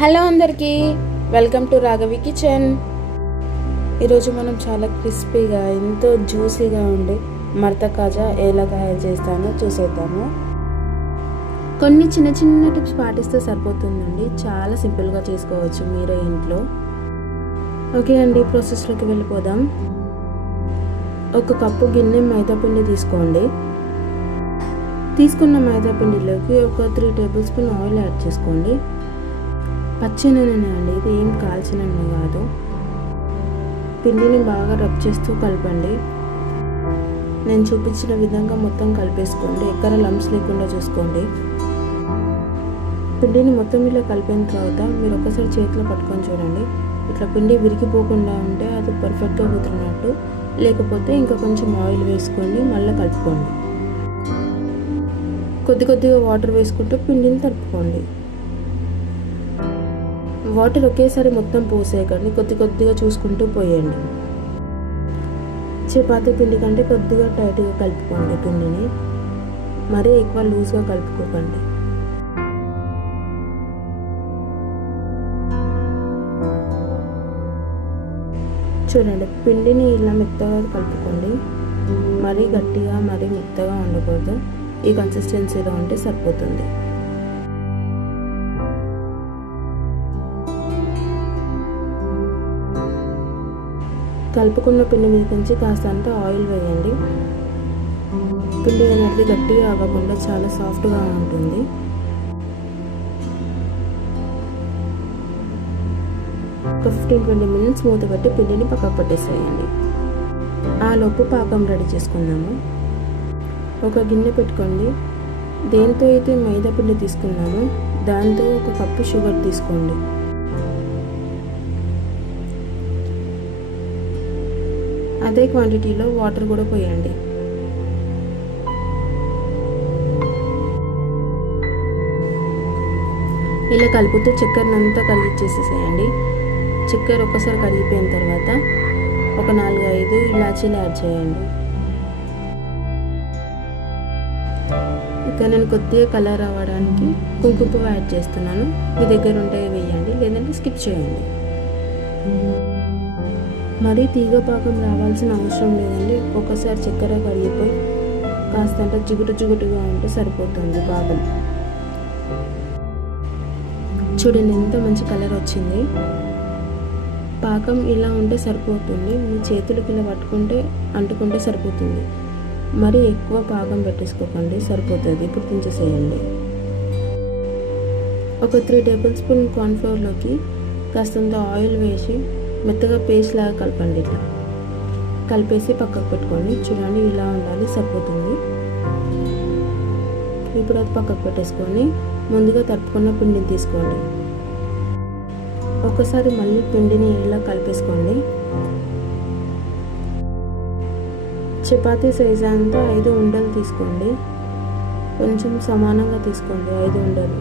Hello అందరికీ, welcome to Raghavi kitchen. ఈరోజు మనం చాలా క్రిస్పీగా ఎంతో జ్యూసీగా ఉండే మడత కాజా ఎలా తయారు చేస్తామో చూసేద్దాము. కొన్ని చిన్న చిన్న టిప్స్ పాటిస్తే సరిపోతుందండి. చాలా సింపుల్గా చేసుకోవచ్చు మీరే ఇంట్లో. ఓకే అండి, ప్రాసెస్లోకి వెళ్ళిపోదాం. ఒక కప్పు గిన్నె మైదాపిండి తీసుకోండి. తీసుకున్న మైదాపిండిలోకి ఒక 3 టేబుల్ స్పూన్ ఆయిల్ యాడ్ చేసుకోండి. పచ్చి నూనె అండి, ఇది ఏం కాల్చిన నూనె కాదు. పిండిని బాగా రబ్ చేస్తూ కలపండి. నేను చూపించిన విధంగా మొత్తం కలిపేసుకోండి. ఎక్కడ లంప్స్ లేకుండా చూసుకోండి. పిండిని మొత్తం ఇలా కలిపిన తర్వాత మీరు ఒకసారి చేతిలో పట్టుకొని చూడండి. ఇట్లా పిండి విరిగిపోకుండా ఉంటే అది పర్ఫెక్ట్గా కుదిరినట్టు. లేకపోతే ఇంకా కొంచెం ఆయిల్ వేసుకొని మళ్ళీ కలుపుకోండి. కొద్దిగా వాటర్ వేసుకుంటూ పిండిని తడుపుకోండి. వాటర్ ఒకేసారి మొత్తం పోసేయకండి, కొద్దిగా చూసుకుంటూ పోయండి. చపాతీ పిండి కంటే కొద్దిగా టైట్గా కలుపుకోండి పిండిని, మరీ ఎక్కువ లూజ్గా కలుపుకోకండి. చూడండి, పిండిని ఇలా మెత్తగా కలుపుకోండి. మరీ గట్టిగా మరీ మెత్తగా ఉండకూడదు. ఈ కన్సిస్టెన్సీలో ఉంటే సరిపోతుంది. కలుపుకున్న పిండి మీద నుంచి కాస్తంత ఆయిల్ వేయండి. పిండి అనేది గట్టిగా అవ్వకుండా చాలా సాఫ్ట్గా ఉంటుంది. ఒక 15-20 మినిట్స్ మూత పెట్టి పిండిని పక్కకు పెట్టేసేయండి. ఆ లోపు పాకం రెడీ చేసుకుందాము. ఒక గిన్నె పెట్టుకోండి. దేంతో అయితే మైదా పిండి తీసుకున్నామో దాంతో ఒక కప్పు షుగర్ తీసుకోండి. అదే క్వాంటిటీలో వాటర్ కూడా పోయండి. ఇలా కలుపుతూ చక్కెరనంతా కరిగిచ్చేసేసేయండి. చక్కెర ఒకసారి కరిగిపోయిన తర్వాత ఒక 4-5 ఇలాచీలు యాడ్ చేయండి. ఇక నేను కొద్దిగా కలర్ అవ్వడానికి కుంకుమ పువ్వు యాడ్ చేస్తున్నాను. మీ దగ్గర ఉంటే వేయండి, లేదంటే స్కిప్ చేయండి. మరీ తీగ పాకం రావాల్సిన అవసరం లేదండి. ఒక్కొక్కసారి చక్కెర కరిగిపోయి కాస్తంత జిగుటుగా ఉంటే సరిపోతుంది పాకం. చూడండి ఎంత మంచి కలర్ వచ్చింది. పాకం ఇలా ఉంటే సరిపోతుంది. మీ చేతులకి ఇలా పట్టుకుంటే అంటుకుంటే సరిపోతుంది. మరీ ఎక్కువ పాకం పెట్టేసుకోకండి, సరిపోతుంది. ఇప్పుడు దించేసేయండి. ఒక 3 టేబుల్ స్పూన్ కార్న్ఫ్లోర్లోకి కాస్తంత ఆయిల్ వేసి మెత్తగా పేస్ట్ లాగా కలపండి. ఇట్లా కలిపేసి పక్కకు పెట్టుకోండి. చూడండి ఇలా ఉండాలి, సరిపోతుంది. ఇప్పుడు అది పక్కకు పెట్టేసుకొని ముందుగా తడుపుకున్న పిండిని తీసుకోండి. ఒకసారి మళ్ళీ పిండిని ఇలా కలిపేసుకోండి. చపాతీ సైజ్ అంతా 5 ఉండలు తీసుకోండి. కొంచెం సమానంగా తీసుకోండి 5 ఉండలు.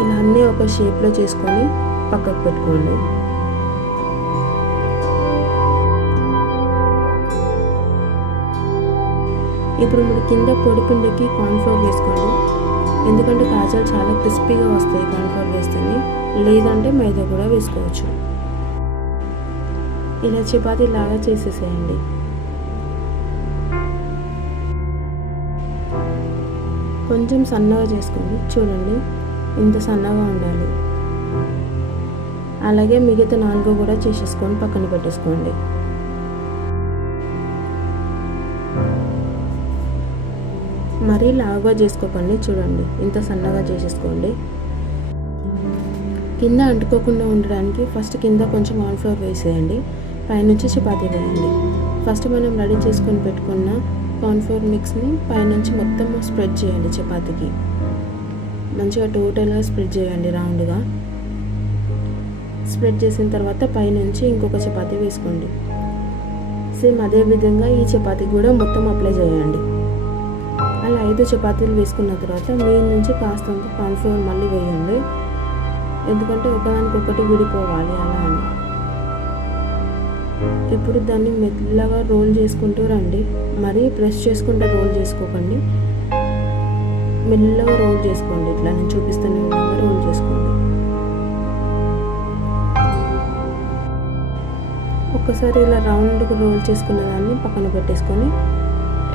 ఇలా అన్నీ ఒక షేప్లో చేసుకొని పక్కకు పెట్టుకోండి. ఇప్పుడు మీరు కింద పొడి పిండికి కార్న్ఫ్లోర్ వేసుకోండి. ఎందుకంటే కాజాలు చాలా క్రిస్పీగా వస్తాయి కార్న్ఫ్లోర్ వేస్తేనే, లేదంటే మైదా కూడా వేసుకోవచ్చు. ఇలా చపాతీ లాగా చేసేసేయండి. కొంచెం సన్నగా చేసుకోండి. చూడండి ఇంత సన్నగా ఉండాలి. అలాగే మిగతా 4 కూడా చేసేసుకొని పక్కన పెట్టేసుకోండి. మరీ లావుగా చేసుకోకండి. చూడండి ఇంత సన్నగా చేసేసుకోండి. కింద అంటుకోకుండా ఉండడానికి ఫస్ట్ కింద కొంచెం కార్న్ఫ్లోర్ వేసేయండి. పైనుంచి చపాతీ వేయండి. ఫస్ట్ మనం రెడీ చేసుకొని పెట్టుకున్న కార్న్ఫ్లోర్ మిక్స్ని పైనుంచి మొత్తం స్ప్రెడ్ చేయండి. చపాతీకి మంచిగా టోటల్గా స్ప్రెడ్ చేయండి. రౌండ్గా స్ప్రెడ్ చేసిన తర్వాత పైనుంచి ఇంకొక చపాతీ వేసుకోండి. సేమ్ అదే విధంగా ఈ చపాతీ కూడా మొత్తం అప్లై చేయండి. అలా 5 చపాతీలు వేసుకున్న తర్వాత మీద నుంచి కాస్తంత కార్న్ఫ్లోర్ మళ్ళీ వేయండి. ఎందుకంటే ఒకదానికొకటి విడిపోవాలి అలా అని. ఇప్పుడు దాన్ని మెల్లగా రోల్ చేసుకుంటూ రండి. మరీ ప్రెస్ చేసుకుంటూ రోల్ చేసుకోకండి, మెల్లగా రోల్ చేసుకోండి. ఇట్లా నేను చూపిస్తున్న విధంగా రోల్ చేసుకోండి. ఒక్కసారి ఇలా రౌండ్గా రోల్ చేసుకున్న దాన్ని పక్కన పెట్టేసుకొని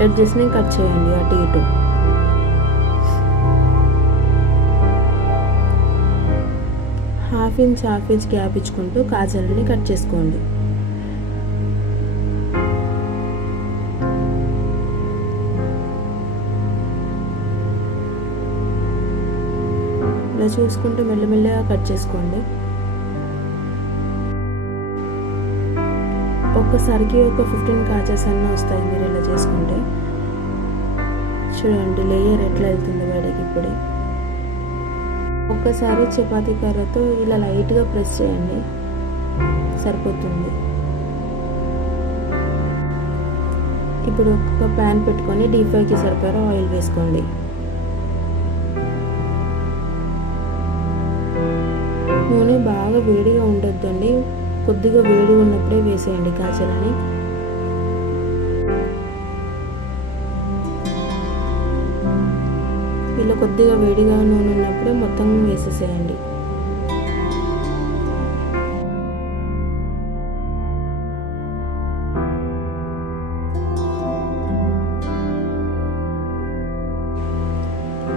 ఎడ్జెస్ని కట్ చేయండి అటు ఇటు. హాఫ్ ఇంచ్ గ్యాప్ ఇచ్చుకుంటూ కాజల్ని కట్ చేసుకోండి. ఇలా చూసుకుంటూ మెల్లమెల్లగా కట్ చేసుకోండి. ఒక్కసారికి ఒక 15 కాజల్స్ అన్నీ వస్తాయి మీరు ఇలా చేసుకుంటే. చూడండి లేయర్ ఎట్లా వెళ్తుంది బయటకి ఇప్పుడే. ఒక్కసారి చపాతీ కర్రతో ఇలా లైట్గా ప్రెస్ చేయండి, సరిపోతుంది. ఇప్పుడు ఒక ప్యాన్ పెట్టుకొని డీప్ ఫ్రైకి సరిపడా ఆయిల్ వేసుకోండి. నూనె బాగా వేడిగా ఉండొద్దండి, కొద్దిగా వేడిగా ఉన్నప్పుడే వేసేయండి కాజలని. ఇలా కొద్దిగా వేడిగా నూనె ఉన్నప్పుడే మొత్తం వేసేసేయండి.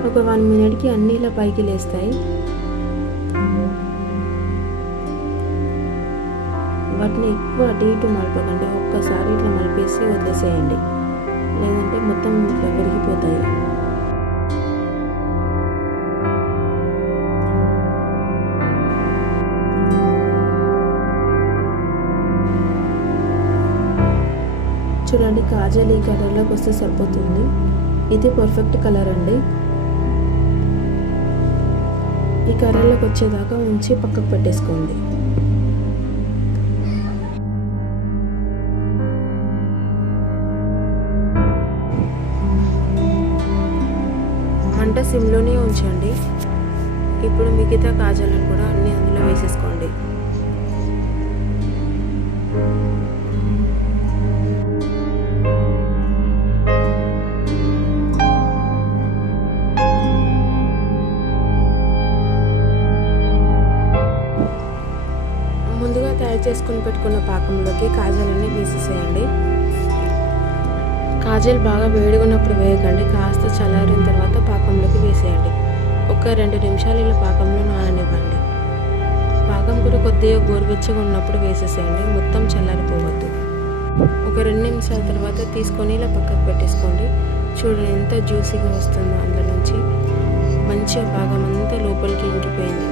ఒక 1 మినిట్కి అన్నీ ఇలా పైకి లేస్తాయి. వాటిని ఎక్కువ అటు ఇటు మలపకండి, ఒక్కసారి ఇట్లా మలిపేసి వదిలేసేయండి, లేదంటే మొత్తం ఇట్లా విరిగిపోతాయి. చూడండి కాజల్ ఈ కలర్లోకి వస్తే సరిపోతుంది. ఇది పర్ఫెక్ట్ కలర్ అండి. ఈ కలర్లోకి వచ్చేదాకా ఉంచి పక్కకు పెట్టేసుకోండి. మంట సిమ్లోనే ఉంచండి. ఇప్పుడు మిగతా కాజలను కూడా అన్నీ అందులో వేసేసుకోండి. ముందుగా తయారు చేసుకుని పెట్టుకున్న పాకంలోకి కాజలన్నీ వేసేసేయండి. కాజల్ బాగా వేడిగా ఉన్నప్పుడు వేయకండి, కాస్త చల్లారిన తర్వాత పాకంలోకి వేసేయండి. ఒక 2 నిమిషాలు ఇలా పాకంలో నాననివ్వండి. పాకం కూడా కొద్దిగా గోరువెచ్చగా ఉన్నప్పుడు వేసేసేయండి, మొత్తం చల్లారిపోవద్దు. ఒక 2 నిమిషాల తర్వాత తీసుకొని ఇలా పక్కకు పెట్టేసుకోండి. చూడండి ఎంత జ్యూసీగా వస్తుందో, అందులో నుంచి మంచిగా పాకం అంతా లోపలికి ఇంకిపోయింది.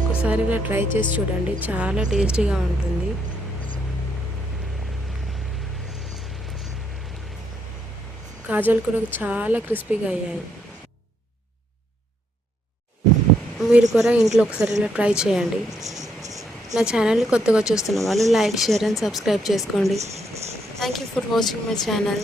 ఒకసారి ఇలా ట్రై చేసి చూడండి, చాలా టేస్టీగా ఉంటుంది. కాజల్ కూడా చాలా క్రిస్పీగా అయ్యాయి. మీరు కూడా ఇంట్లో ఒకసారి ఇలా ట్రై చేయండి. నా ఛానల్ని కొత్తగా చూస్తున్న వాళ్ళు లైక్, షేర్ అండ్ సబ్స్క్రైబ్ చేసుకోండి. Thank you for watching my channel.